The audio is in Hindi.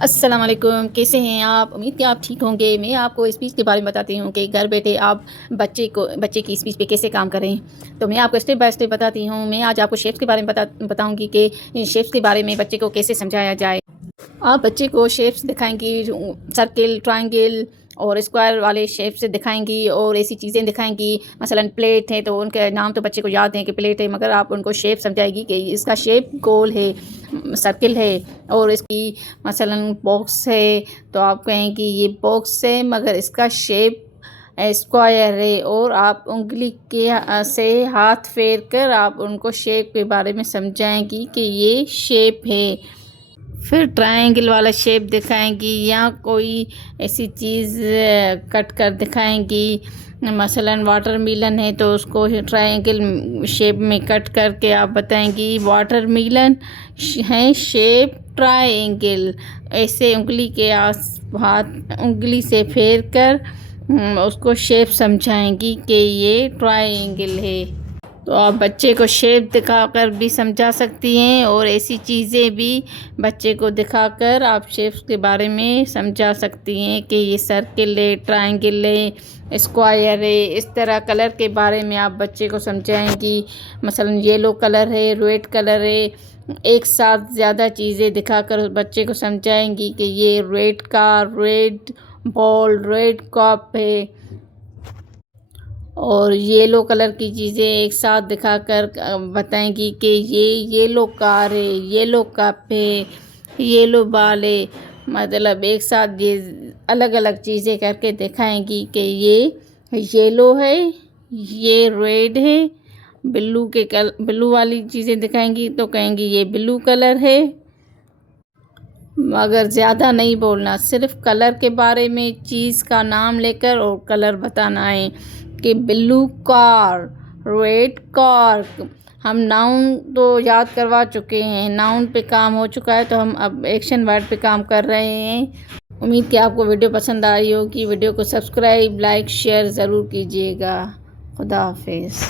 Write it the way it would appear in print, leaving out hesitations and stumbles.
अस्सलाम वालेकुम, कैसे हैं आप? उम्मीद कि आप ठीक होंगे। मैं आपको स्पीच के बारे में बताती हूँ कि घर बैठे आप बच्चे की स्पीच पे कैसे काम करें। तो मैं आपको स्टेप बाय स्टेप बताती हूँ। मैं आज आपको शेप्स के बारे में बताऊँगी कि शेप्स के बारे में बच्चे को कैसे समझाया जाए। आप बच्चे को शेप्स दिखाएँगी, सर्किल, ट्रायंगल और स्क्वायर वाले शेप्स दिखाएँगी और ऐसी चीज़ें दिखाएँगी। मसलन प्लेट है तो उनके नाम तो बच्चे को याद है कि प्लेट है, मगर आप उनको शेप समझाएगी कि इसका शेप गोल है, सर्किल है। और इसकी मसलन बॉक्स है तो आप कहेंगी ये बॉक्स है मगर इसका शेप स्क्वायर है। और आप उंगली के से हाथ फेर कर आप उनको शेप के बारे में समझाएंगी कि ये शेप है। फिर ट्रायंगल वाला शेप दिखाएंगी या कोई ऐसी चीज़ कट कर दिखाएंगी। मसलन वाटरमेलन है तो उसको ट्रायंगल शेप में कट करके आप बताएंगी वाटरमेलन है शेप ट्रायंगल। ऐसे उंगली के हाथ उंगली से फेर कर उसको शेप समझाएंगी कि ये ट्रायंगल है। तो आप बच्चे को शेप दिखाकर भी समझा सकती हैं और ऐसी चीज़ें भी बच्चे को दिखाकर आप शेप्स के बारे में समझा सकती हैं कि ये सर्किल है, ट्रायंगल है, स्क्वायर है। इस तरह कलर के बारे में आप बच्चे को समझाएंगी। मसलन येलो कलर है, रेड कलर है। एक साथ ज़्यादा चीज़ें दिखाकर बच्चे को समझाएंगी कि ये red car, red ball, red cup है। और येलो कलर की चीज़ें एक साथ दिखाकर बताएंगी कि ये येलो कार है, येलो कप है, येलो बॉल है। मतलब एक साथ ये अलग अलग चीज़ें करके दिखाएंगी कि ये येलो है, ये रेड है। ब्लू वाली चीज़ें दिखाएंगी तो कहेंगी ये ब्लू कलर है। मगर ज़्यादा नहीं बोलना, सिर्फ कलर के बारे में चीज़ का नाम लेकर और कलर बताना है कि ब्लू कार, रेड कार। हम नाउन तो याद करवा चुके हैं, नाउन पे काम हो चुका है तो हम अब एक्शन वर्ड पे काम कर रहे हैं। उम्मीद कि आपको वीडियो पसंद आई होगी। वीडियो को सब्सक्राइब, लाइक, शेयर ज़रूर कीजिएगा। खुदा हाफिज़।